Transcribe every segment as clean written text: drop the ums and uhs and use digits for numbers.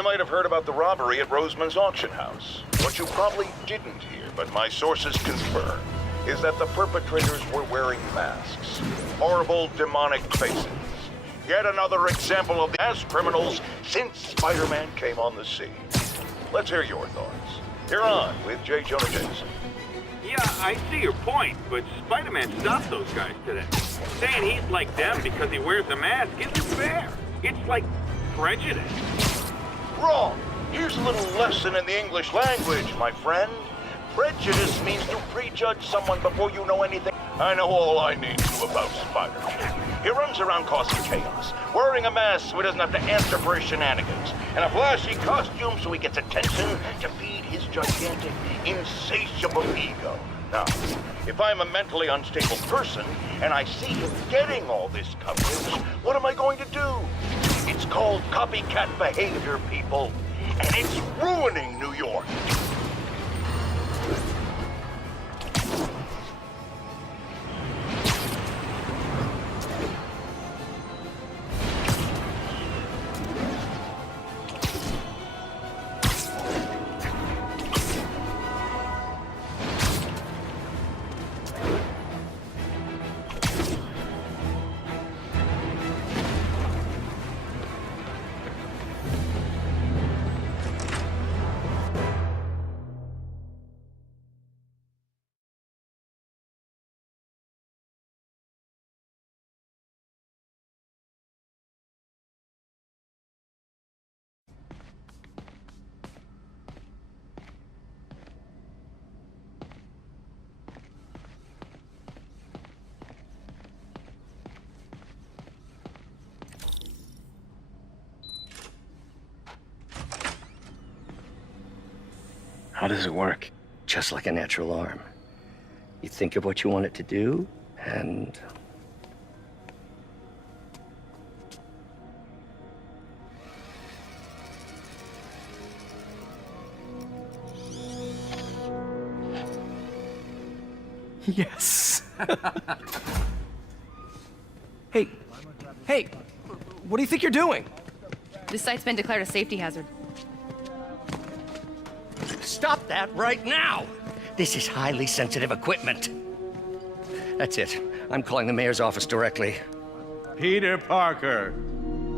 You might have heard about the robbery at Roseman's auction house. What you probably didn't hear, but my sources confirm, is that the perpetrators were wearing masks. Horrible, demonic faces. Yet another example of the mass criminals since Spider-Man came on the scene. Let's hear your thoughts. You're on with J. Jonah Jameson. Yeah, I see your point, but Spider-Man stopped those guys today. Saying he's like them because he wears a mask isn't fair. It's like prejudice. Wrong. Here's a little lesson in the English language, my friend. Prejudice means to prejudge someone before you know anything. I know all I need to about Spider-Man. He runs around causing chaos, wearing a mask so he doesn't have to answer for his shenanigans, and a flashy costume so he gets attention to feed his gigantic, insatiable ego. Now, if I'm a mentally unstable person and I see him getting all this coverage, what am I going to do? It's called copycat behavior, people, and it's ruining New York. How does it work? Just like a natural arm. You think of what you want it to do, and... Yes. Hey, what do you think you're doing? This site's been declared a safety hazard. Stop that right now! This is highly sensitive equipment. That's it. I'm calling the mayor's office directly. Peter Parker,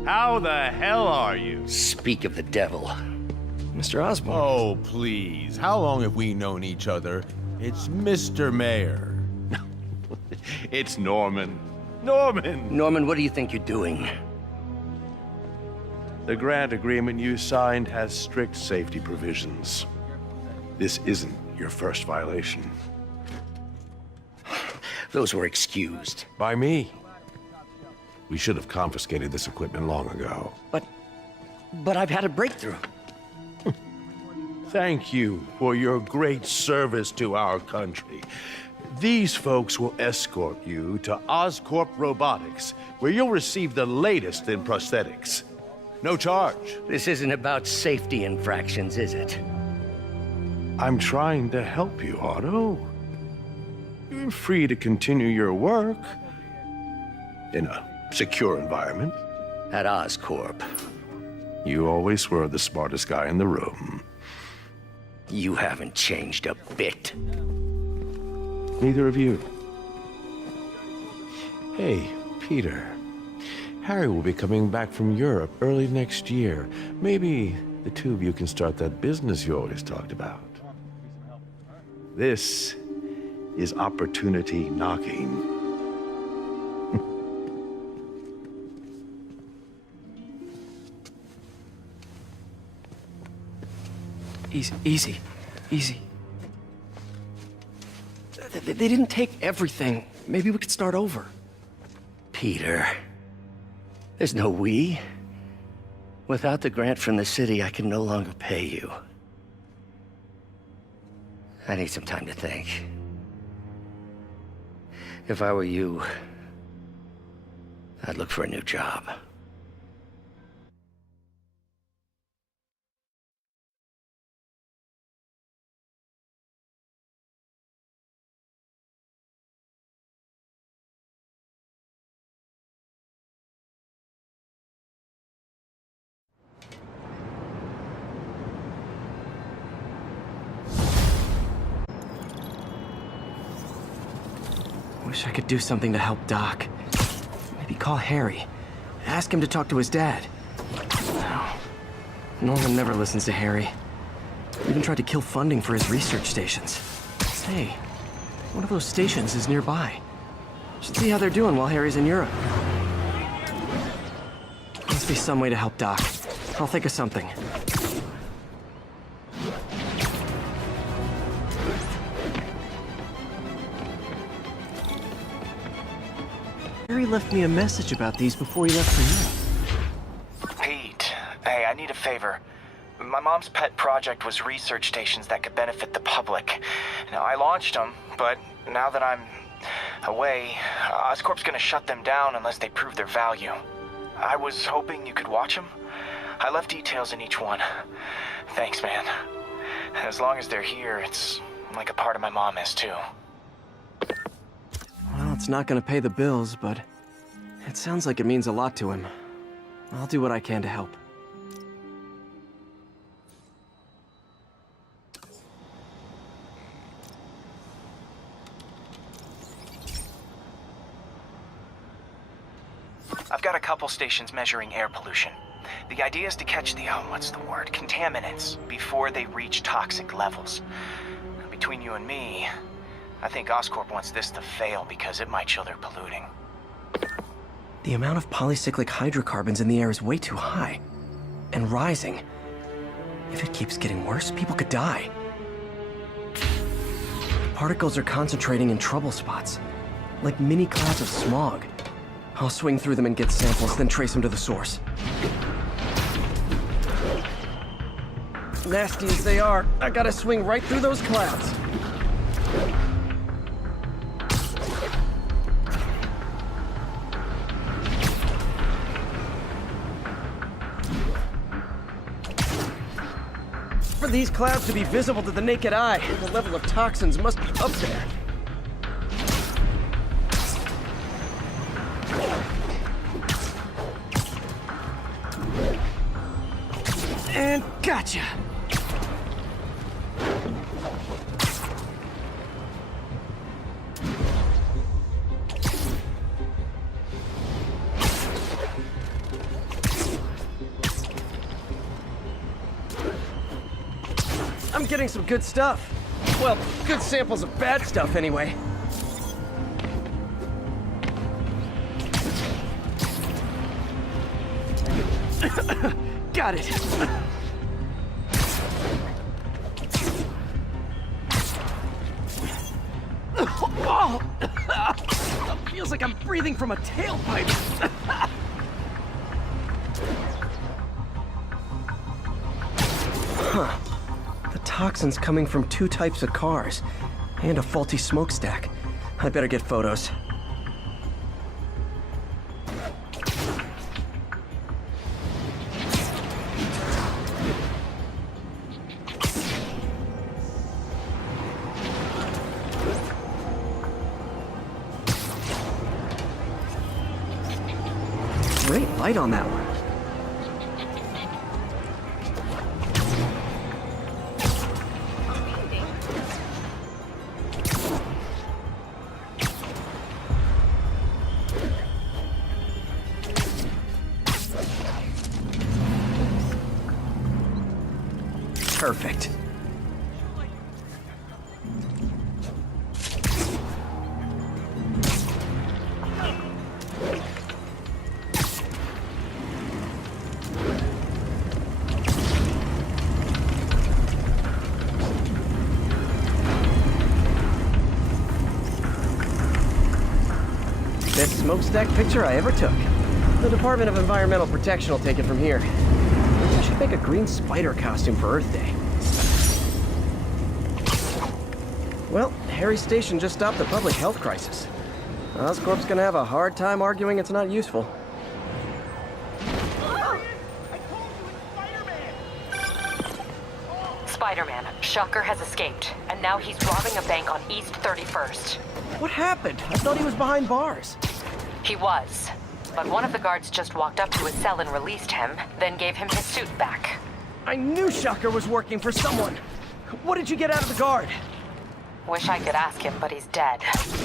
how the hell are you? Speak of the devil. Mr. Osborn. Oh, please. How long have we known each other? It's Mr. Mayor. It's Norman. Norman, what do you think you're doing? The grant agreement you signed has strict safety provisions. This isn't your first violation. Those were excused. By me. We should have confiscated this equipment long ago. But I've had a breakthrough. Thank you for your great service to our country. These folks will escort you to Oscorp Robotics, where you'll receive the latest in prosthetics. No charge. This isn't about safety infractions, is it? I'm trying to help you, Otto. You're free to continue your work in a secure environment. At Oscorp. You always were the smartest guy in the room. You haven't changed a bit. Neither of you. Hey, Peter. Harry will be coming back from Europe early next year. Maybe the two of you can start that business you always talked about. This is opportunity knocking. Easy. They didn't take everything. Maybe we could start over. Peter, there's no we. Without the grant from the city, I can no longer pay you. I need some time to think. If I were you, I'd look for a new job. Wish I could do something to help Doc. Maybe call Harry. Ask him to talk to his dad. No. Norman never listens to Harry. Even tried to kill funding for his research stations. Hey, one of those stations is nearby. Should see how they're doing while Harry's in Europe. Must be some way to help Doc. I'll think of something. Harry left me a message about these before he left for you. Pete, hey, I need a favor. My mom's pet project was research stations that could benefit the public. Now, I launched them, but now that I'm away, Oscorp's gonna shut them down unless they prove their value. I was hoping you could watch them. I left details in each one. Thanks, man. As long as they're here, it's like a part of my mom is, too. Well, it's not gonna pay the bills, but it sounds like it means a lot to him. I'll do what I can to help. I've got a couple stations measuring air pollution. The idea is to catch the, contaminants before they reach toxic levels. Between you and me, I think Oscorp wants this to fail because it might show they're polluting. The amount of polycyclic hydrocarbons in the air is way too high. And rising. If it keeps getting worse, people could die. Particles are concentrating in trouble spots. Like mini clouds of smog. I'll swing through them and get samples, then trace them to the source. Nasty as they are, I gotta swing right through those clouds. For these clouds to be visible to the naked eye, the level of toxins must be up there. And gotcha! I'm getting some good stuff. Well, good samples of bad stuff anyway. Got it. Oh! Feels like I'm breathing from a tailpipe. Huh. The toxin's coming from two types of cars and a faulty smokestack. I better get photos. Great light on that one. Perfect. Best smokestack picture I ever took. The Department of Environmental Protection will take it from here. Maybe I should make a green spider costume for Earth Day. Well, Harry's station just stopped a public health crisis. Oscorp's gonna have a hard time arguing it's not useful. Spider-Man, Shocker has escaped, and now he's robbing a bank on East 31st. What happened? I thought he was behind bars. He was, but one of the guards just walked up to his cell and released him, then gave him his suit back. I knew Shocker was working for someone. What did you get out of the guard? Wish I could ask him, but he's dead.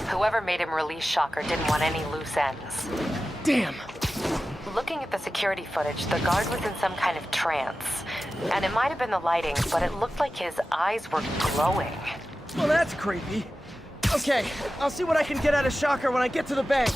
Whoever made him release Shocker didn't want any loose ends. Damn. Looking at the security footage, the guard was in some kind of trance. And it might have been the lighting, but it looked like his eyes were glowing. Well, that's creepy. Okay, I'll see what I can get out of Shocker when I get to the bank.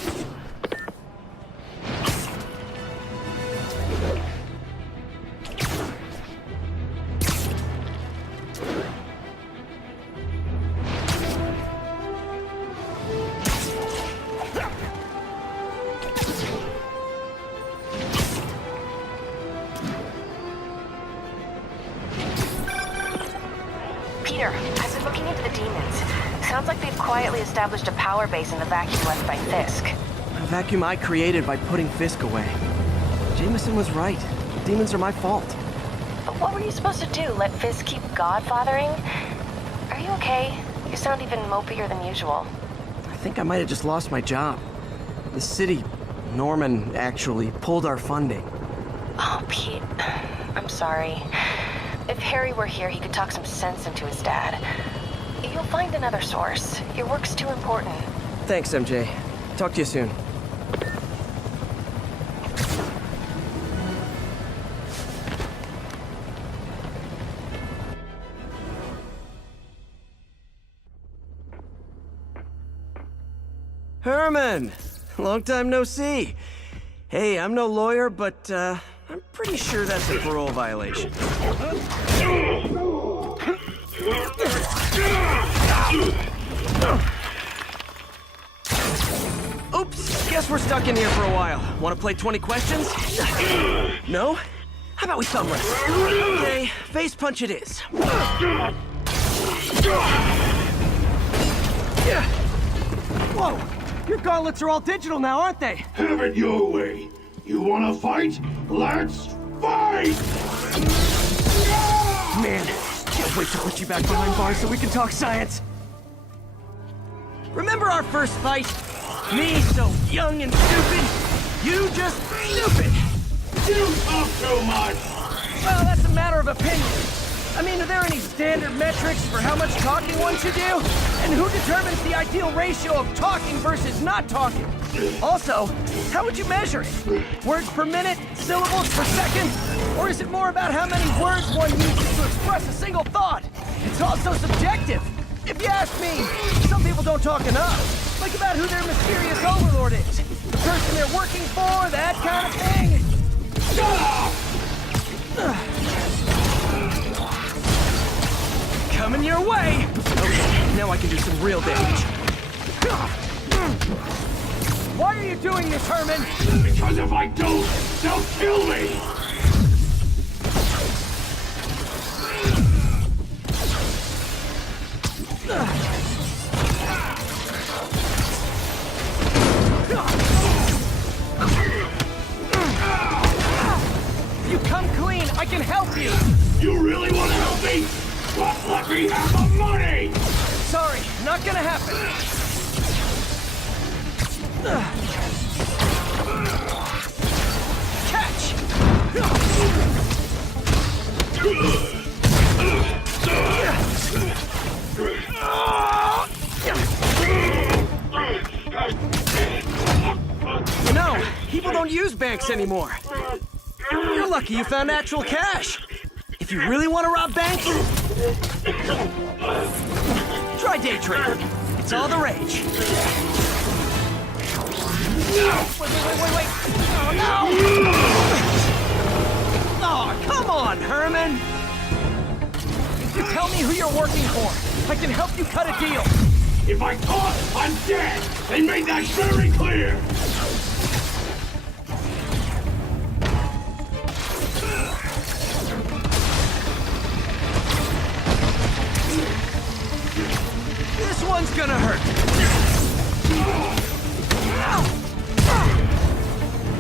Peter, I've been looking into the demons. Sounds like they've quietly established a power base in the vacuum left by Fisk. A vacuum I created by putting Fisk away. Jameson was right. Demons are my fault. But what were you supposed to do? Let Fisk keep godfathering? Are you okay? You sound even mopier than usual. I think I might have just lost my job. The city, Norman, actually, pulled our funding. Oh, Pete. I'm sorry. If Harry were here, he could talk some sense into his dad. You'll find another source. Your work's too important. Thanks, MJ. Talk to you soon. Herman! Long time no see. Hey, I'm no lawyer, but, I'm pretty sure that's a parole violation. Oops, guess we're stuck in here for a while. Want to play 20 questions? No? How about we thumb wrestle? Okay, face punch it is. Whoa! Your gauntlets are all digital now, aren't they? Have it your way. You wanna fight? Let's fight! Man, can't wait to put you back behind bars so we can talk science. Remember our first fight? Me so young and stupid, you just stupid. You talk too much! Well, that's a matter of opinion. I mean, are there any standard metrics for how much talking one should do? And who determines the ideal ratio of talking versus not talking? Also, how would you measure it? Words per minute? Syllables per second? Or is it more about how many words one uses to express a single thought? It's also subjective. If you ask me, some people don't talk enough. Like about who their mysterious overlord is. The person they're working for, that kind of thing. Coming your way! Okay, now I can do some real damage. Why are you doing this, Herman? Because if I don't, they'll kill me! If you come clean, I can help you! You really want to help me? Well, let me have the money! Sorry, not gonna happen. Catch! You know, people don't use banks anymore. You're lucky you found actual cash. If you really want to rob banks, try day trading. It's all the rage. Wait. Oh, no! Oh, come on, Herman. If you tell me who you're working for, I can help you cut a deal. If I talk, I'm dead! They made that very clear! This one's gonna hurt.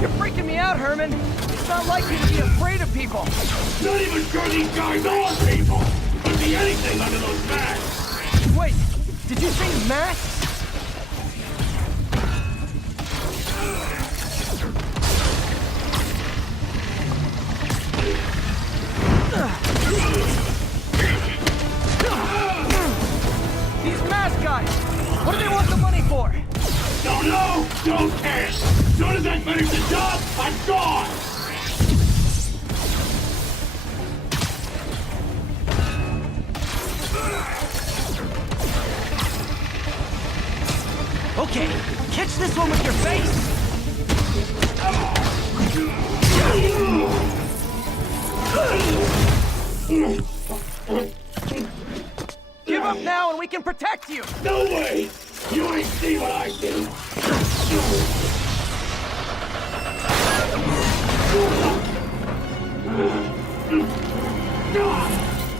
You're freaking me out, Herman. It's not like you to be afraid of people. Not even sure these guys are people! Could be anything under those masks! Wait, did you say masks? These masks Okay, catch this one with your face! Give up now and we can protect you! No way! You ain't see what I do!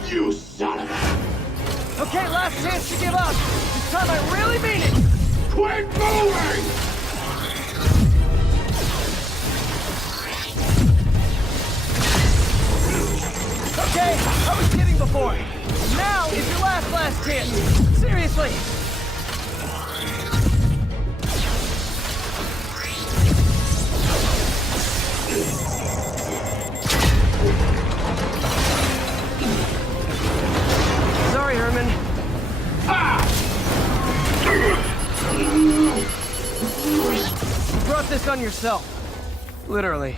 You son of a... Okay, last chance to give up! This time I really mean it! Quit moving! Okay, I was kidding before. Now is your last chance. Seriously. Sorry, Herman. You brought this on yourself. Literally.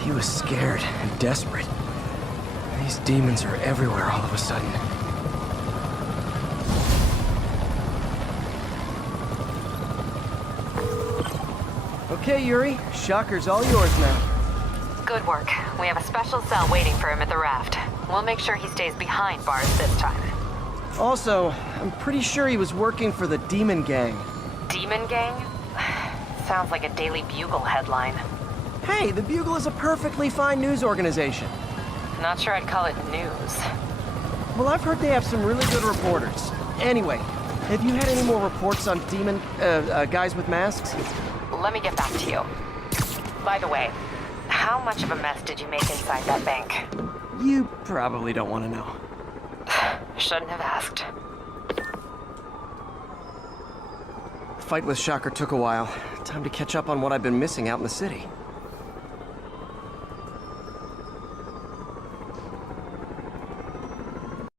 He was scared and desperate. These demons are everywhere all of a sudden. Okay, Yuri. Shocker's all yours now. Good work. We have a special cell waiting for him at the raft. We'll make sure he stays behind bars this time. Also, I'm pretty sure he was working for the Demon Gang. Demon Gang? Sounds like a Daily Bugle headline. Hey, the Bugle is a perfectly fine news organization. Not sure I'd call it news. Well, I've heard they have some really good reporters. Anyway, have you had any more reports on demon, guys with masks? Let me get back to you. By the way, how much of a mess did you make inside that bank? You probably don't want to know. Shouldn't have asked. The fight with Shocker took a while. Time to catch up on what I've been missing out in the city.